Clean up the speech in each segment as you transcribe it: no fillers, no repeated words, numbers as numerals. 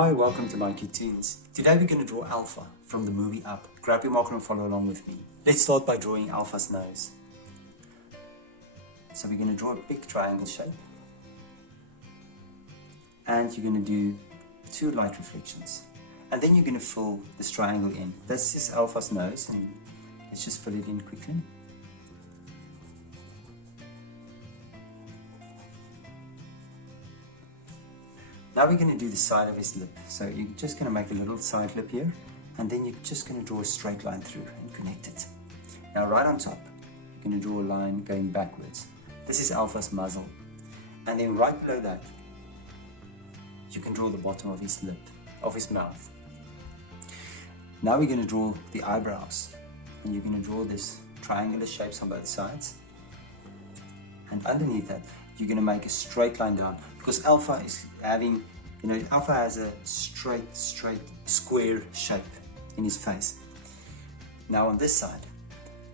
Hi, welcome to mycutetoons. Today we're going to draw Alpha from the movie Up. Grab your marker and follow along with me. Let's start by drawing Alpha's nose. So we're going to draw a big triangle shape. And you're going to do 2 light reflections. And then you're going to fill this triangle in. This is Alpha's nose, and let's just fill it in quickly. Now we're going to do the side of his lip. So you're just going to make a little side lip here, and then you're just going to draw a straight line through and connect it. Now right on top, you're going to draw a line going backwards. This is Alpha's muzzle. And then right below that, you can draw the bottom of his lip, of his mouth. Now we're going to draw the eyebrows, and you're going to draw this triangular shapes on both sides. And underneath that, you're going to make a straight line down, because Alpha is having, Alpha has a straight, square shape in his face. Now on this side,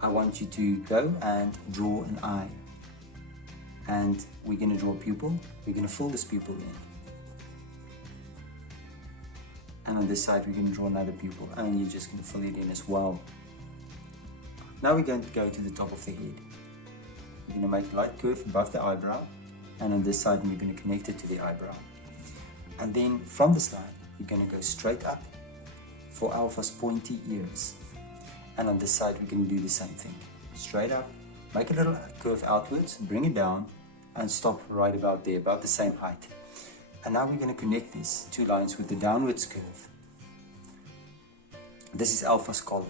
I want you to go and draw an eye. And we're going to draw a pupil. We're going to fill this pupil in. And on this side, we're going to draw another pupil, and you're just going to fill it in as well. Now we're going to go to the top of the head. You're going to make a light curve above the eyebrow, and on this side you're going to connect it to the eyebrow. And then from the side you're going to go straight up for Alpha's pointy ears. And on this side we're going to do the same thing. Straight up, make a little curve outwards, bring it down, and stop right about there, about the same height. And now we're going to connect these 2 lines with the downwards curve. This is Alpha's collar.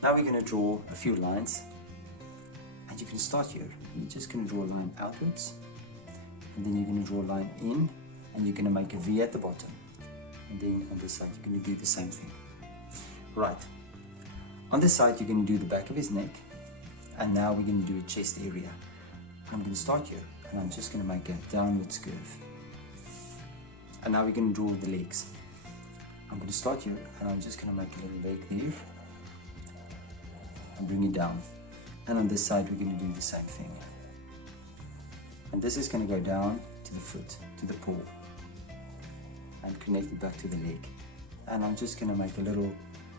Now we're going to draw a few lines, and you can start here. You're just going to draw a line outwards, and then you're going to draw a line in, and you're going to make a V at the bottom. And then on this side you're going to do the same thing. Right, on this side you're going to do the back of his neck, and now we're going to do a chest area. I'm going to start here, and I'm just going to make a downwards curve. And now we're going to draw the legs. I'm going to start here, and I'm just going to make a little leg there, and bring it down. And on this side we're going to do the same thing. And this is going to go down to the foot, to the paw, and connect it back to the leg. And I'm just going to make a little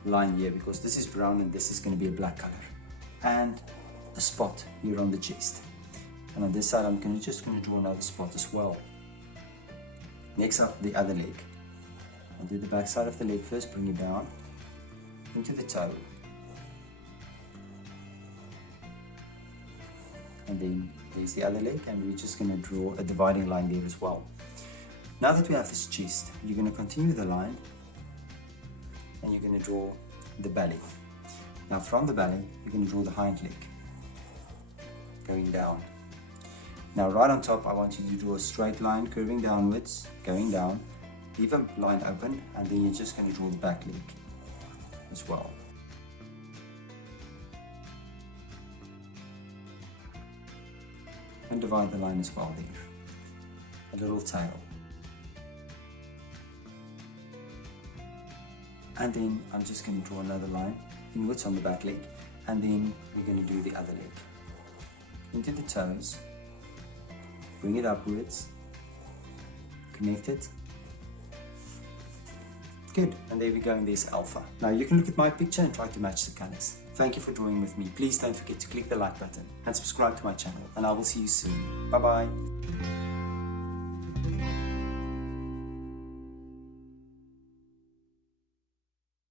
line here, because this is brown and this is going to be a black color, and a spot here on the chest. And on this side I'm just going to draw another spot as well. Next up, the other leg. I'll do the back side of the leg first, bring it down into the toe. And then there's the other leg, and we're just going to draw a dividing line there as well. Now that we have this chest, you're going to continue the line, and you're going to draw the belly. Now from the belly, you're going to draw the hind leg, going down. Now right on top, I want you to draw a straight line curving downwards, going down, leave a line open, and then you're just going to draw the back leg as well. And divide the line as well there. A little tail. And then I'm just going to draw another line inwards on the back leg, and then we're going to do the other leg. Into the toes, bring it upwards, connect it. Good, and there we go, and there's Alpha. Now you can look at my picture and try to match the colors. Thank you for drawing with me. Please don't forget to click the like button and subscribe to my channel, and I will see you soon. Bye bye.